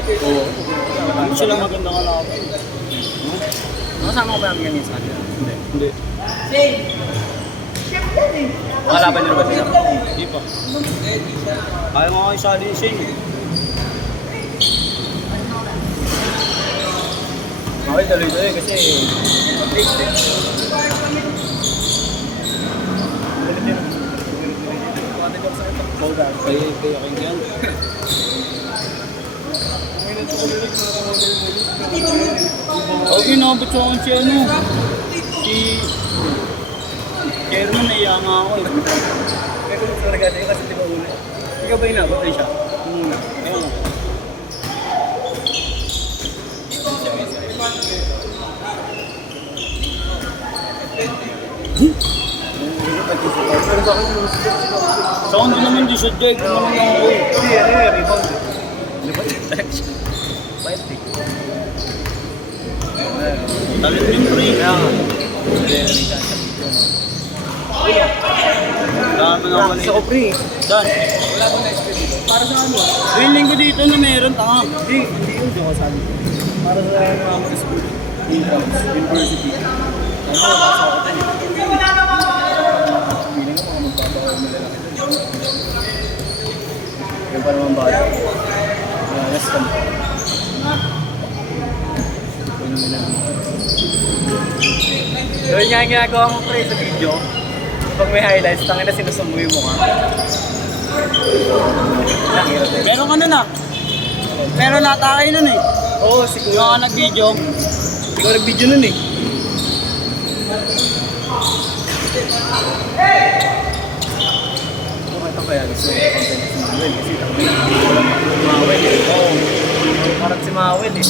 Oo. Hindi sila magandang alaban. Nakasama ko ba namin ganyan sa kanila? Hindi. Hindi. Makalaban nyo ba sila? Hindi pa. Kaya nga kayo sa alin siya eh. Okay, tuloy-tuloy kasi mag-fix eh. Kaya yan. Okay, nakabot sa akin si ano. Si Chairman, naiya nga ako eh. May kulot sa regalo yun kasi di ba una? Ikaw ba inabot na siya? Muna. Ayun. Sa akin din naman di siya Jake. Kumalang lang ako eh. Hindi, ano yun? Rebound eh. Rebound? Fight eh. Talent yung pre. Kaya nga. Dami nga pala Sa ko pre. Dan. Wala ko na-expect. Para sa ano? Feeling ko dito na meron, tanga. Hindi yun. Diyo ko sabi. Para sa mga school. University. Ano, nasa ako tayo. Feeling ko mga magpapawal mo lalaki doon. Yung pa naman bata. Last time. Yun nga ang ginagawa mo pre sa video. Pag may highlights, tangin na sinusumbo yung mukha. Meron ka nun ah. Pero natakay nun eh. Oo, Yung siguro. ka nag-video. Ikaw nag-video nun eh. Ito kaya gusto ko content si Mawel kasi si Mawel eh. Oo. Parang si Mawel eh.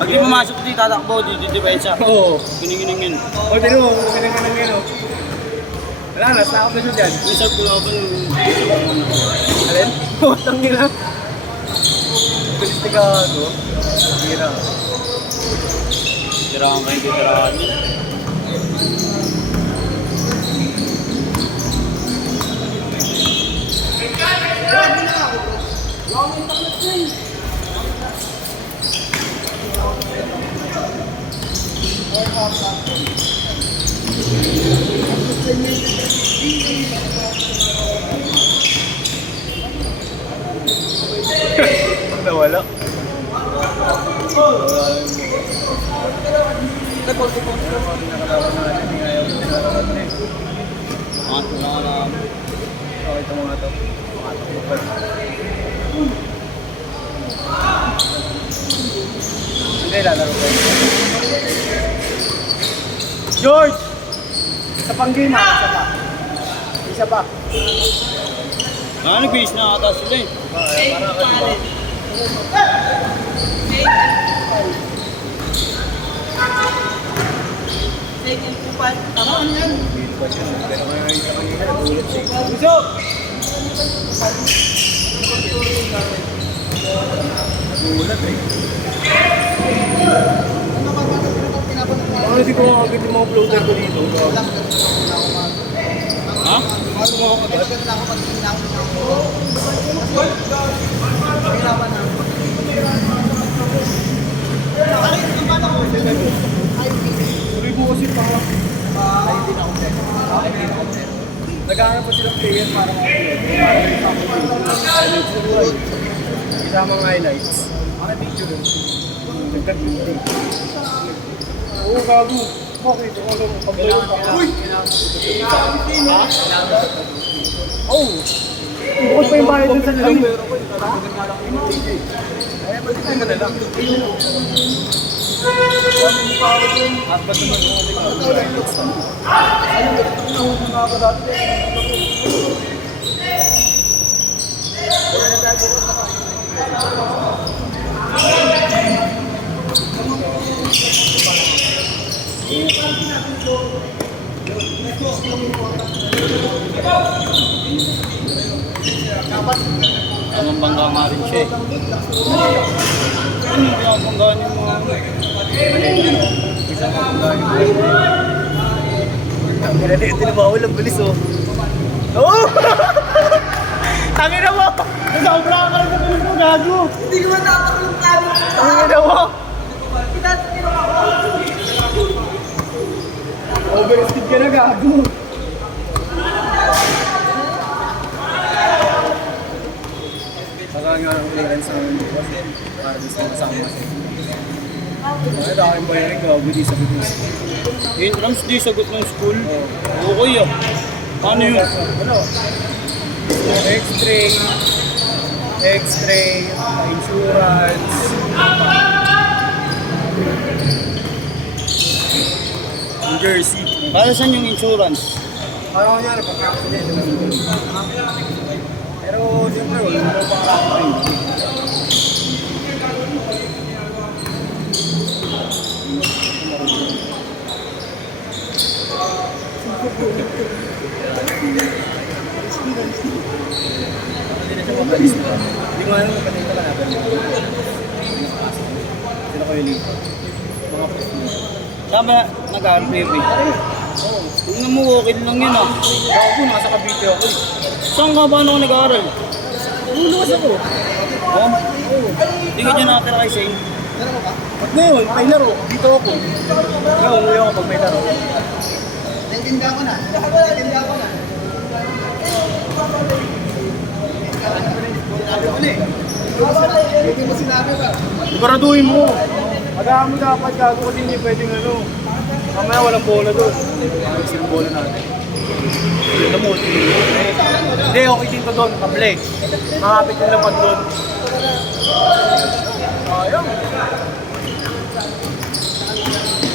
Pag di pumasok dito, tatakbo, di-divide siya. Oo. Kining-kiningin. O, tino mo, kung ganun ka ng wala na, snakap na siya dyan. Minsan kulaban yung... Alin? Putang nila. Bilis na gago. Hira. Tirahan kayo, tirahan niya. Nawala. Mga tulala. Okay, ito mga to. Mga to. Hindi, lalaro ko. George! Isa pang game ah, isa pa. Isa pa. Nag-base na ata sila eh. Para ka diba? Tamaan yan. Pero kaya yung kanina, nagulat siya. Gusto! Nagulat eh. Ano hindi ko makakagit yung mga floater ko dito? Ha? Ano mo ako agad? Tuloy mo kasi pa. Ay, hindi na ako set. Naghahanap pa silang player para mga isamang highlights. Ano video doon? Nagka-video. Oo, gago. Bakit? Ako lang pag-vlog pa. Uy! Ha? Oo. Bukod pa yung bayad dun sa nilang. Ay, ba't ito na lang? At ba't naman mga highlights? Ano ba ito na ako dati? Ang bangga nga rin siya eh. Ano yung pinapanggaan yung mga... Isang kapagay. Ang pinaliit din na bawal ang bilis oh. Oh! Tangin na mo! Sobra ka lang sa piling ko, gago! Hindi ko matatakong kami. Tangin na mo! Pinatitiro ako. Overspeed ka na, gago! Saka nga ng clearance namin bukas para di sa kasama kasi. Ay, aking bayarin gago, di sa bukas. Yun, Rams, di sagot ng school. Okay ah. Paano yun? Ano? X-ray, X-ray, insurance. New Jersey. Para saan yung insurance? Parang nangyari pag-accident. Pero siyempre, wala mo pang-accident. Hindi na siya mabalis pa. Hindi ko alam kung ka na sila ko yung lito. Mga professional. Sabi na, nag-RPP. Tingnan mo, okay lang yun ah. Ako, nasa Cavite ako eh. Saan ka ba nung nag-aaral? Luluwas ako. Oh? Hindi ka dyan nakatira kay Shane. At ngayon, may laro. Dito ako. Ngayon, umuwi ako pag may laro. Naintindihan ko na. Naintindihan ko na. Sinabi ko na eh. Hindi mo sinabi ba? Siguraduhin mo. Magahan mo dapat gago kasi hindi pwedeng ano. Mamaya walang bola doon. Ayos yung bola natin. Yun na mo. Hindi, okay dito doon. Kable. Makapit yung laman doon. Ayun.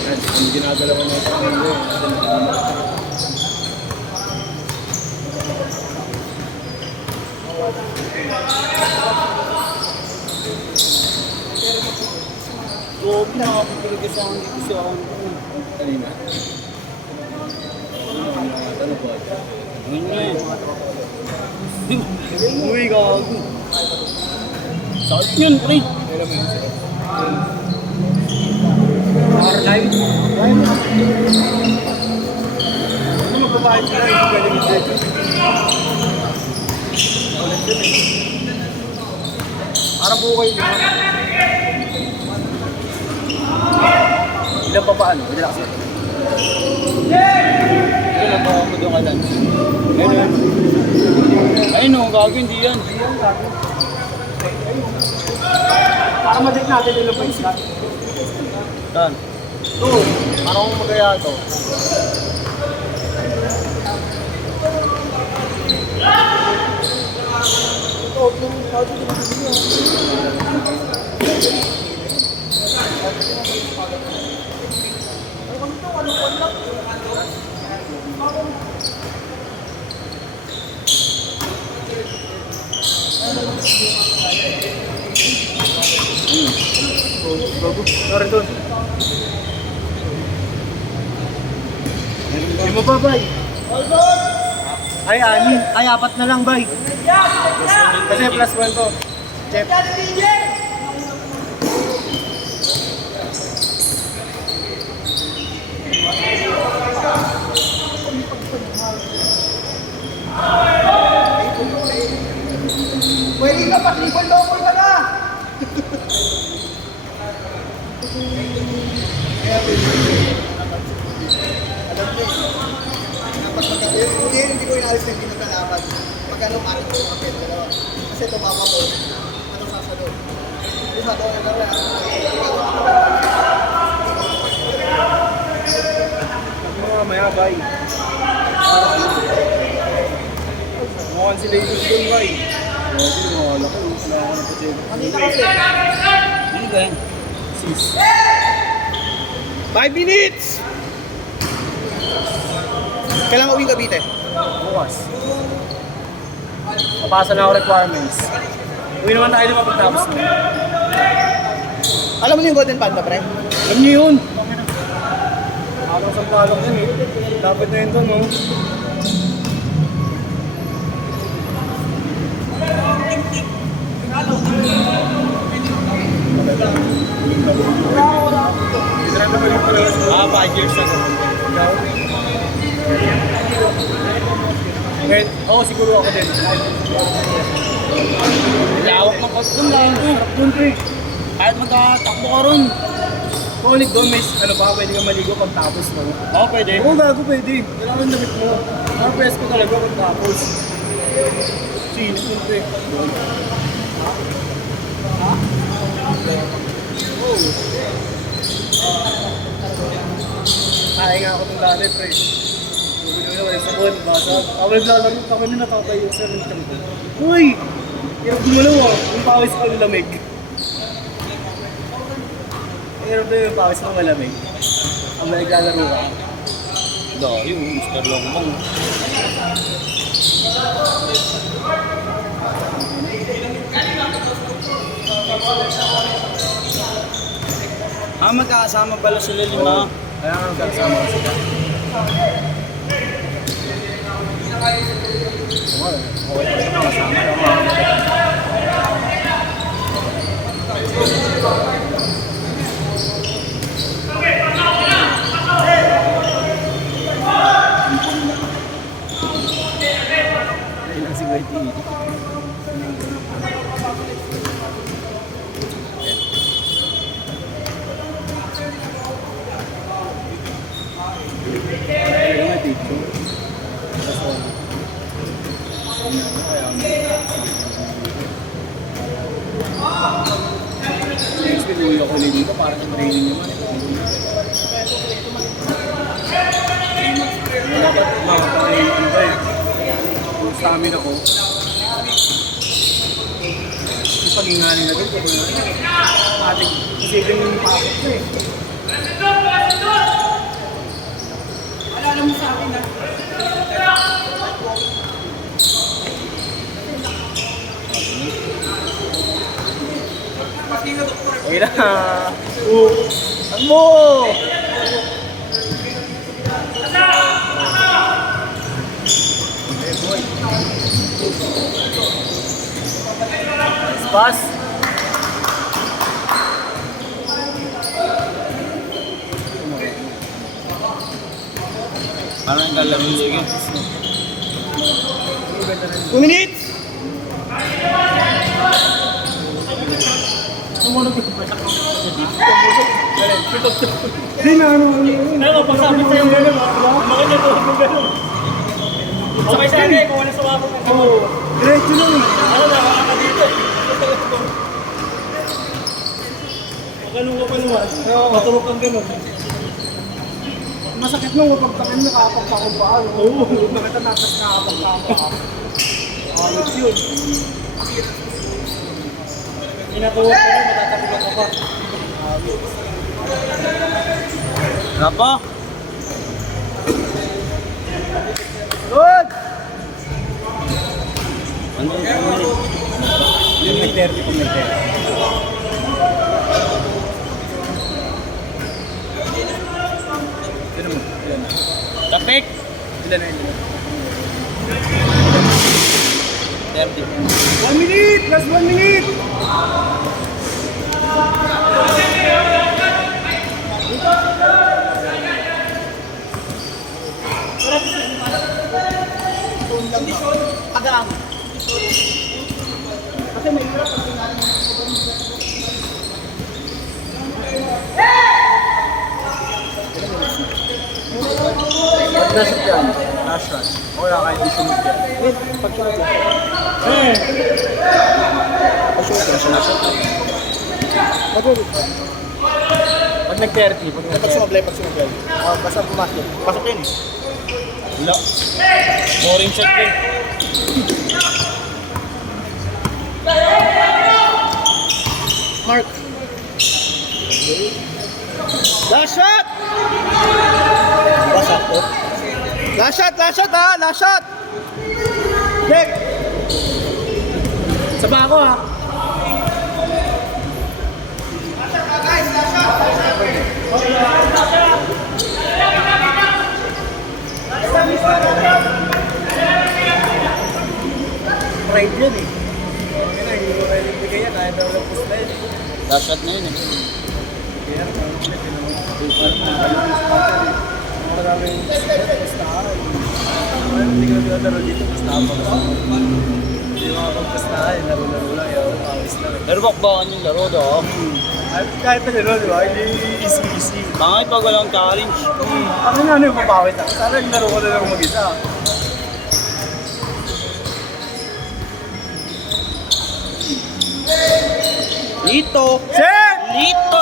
Ang ginagalaw na ito ngayon. So, nakapagpilig ka sa akin dito sa akin. Kanina. Ano ba? Ayun nga eh. Uy, gago. Sakit yun, pre. Kailan mo yun sila? Powerline? Ano magbabayad sila? Hindi ka limited. Ulit yun eh. Para po kayo naman. Ilan pa paano? Relax yun. Ito na ako doon ka lang. Ayun. Ayun o, gago, hindi yan. Para ma-date natin ilan pa yung slot. Saan? Ito, parang magaya ito. Sorry doon. Hindi mo ba, bay? Ay, anin. Ay, apat na lang, bay. Kasi plus 1 to. Chef. Pwede ka pa, triple double ka na! Alam mo hindi ko inalis na hindi magkalaban. Magkano atin ko kapit dalawa. Kasi tumama ko, ano sasadot? Hindi sa doon na lang. Mamaya, bay. Mukhang sila yung doon, bay. Hindi mo wala ko. Wala ko na po dyan. Kanina kasi. Ano ba yan? 5 minutes! Kailangan uwing Cavite. Bukas. Papasa na ako requirements. Uwi naman tayo naman pagtapos na. Alam mo yung Golden Panda, pre? Alam niyo yun. Ako sa palong yun eh. Dapat na yun to, no? Kahit, oo, siguro ako din. Lawak ng cost dun lang. Doon, pre. Kahit magkatakbo ka ron. Kulit doon, may ano ba, pwede ka maligo pagtapos, no? Oo, pwede. Oo, gago, pwede. Kailangan damit mo. Naka-press ko talaga pagtapos. Sino, doon, pre. Doon. Ha? Oo. Kaya nga ako nung dati, pre. Bumili ko naman sa buwan, basa. Ako naglalaro, ako na natatayo sa rin kami. Uy! Hirap gumalaw ah. Yung pawis ko nilamig. Hirap na yung pawis mo malamig. Ang naglalaro ka. Yung Mr. Longbong. Magkakasama pala sila lima. Kaya nga magkakasama ka sila. Okay, okay na kasama. Ilang si Whitey. Pinuwi ako ulit dito para sa training naman. Dapat makakain ano ba eh. Yung stamina ko. Yung pag-ingaling na doon. Ating isipin yung pasok ko eh. Alala mo sa akin na. Okay na. Ang mo! Pass. Parang galaro sige. 2 minutes! Hindi na ano. Pero pagsabi sa'yo yung gano'n, makanya to yung gano'n. Okay sa akin, kung wala sumabot ng gano'n. Oo. Diretso lang eh. Ano na, makaka dito. Ganun ka pa naman. Matulog kang gano'n. Masakit nung kapagtakin na kapagtakong Oo. Nakita natas na kapagtakong Alit yun. Inatuwa ka rin, matatapilok ka pa. Ano po? Good! Ano yung pumili? Yung may 30 kung may 30. Ilan mo? Ilan na? Tapik! Ilan na yun? 30. 1 minute! Last 1 minute! Agang. Kasi may hirap pag sinabi mo. Pag nasa dyan, last shot. O kaya kahit di sunod dyan. Pag sunod dyan. Pag sunod dyan, last shot. Pag nag-30, pag sumablay, pag sunod dyan. Basta pumasok. Pasok yun eh. Wala. Boring shot ko. Mark. Last shot! Last shot ha! Last shot! Check! Saba ako ha! Pride yan eh. Hindi mo kayo nagbigay yan. Kaya daw lang post na yun eh. Last shot na yun eh. Kaya parang parang mga kalong sa pata eh. Mga maraming listahan. Ano, hindi ko naglalaro dito, basta ako. Hindi mga pagpastahan, laro-laro lang, yung pawis lang. Pero bakbakan yung laro do. Kahit na gano'n, di ba? Hindi easy. Bakit pag walang challenge? Ano na yung mapawis ako? Sana yung laro ko na lang mag-isa. Lito! Set! Lito!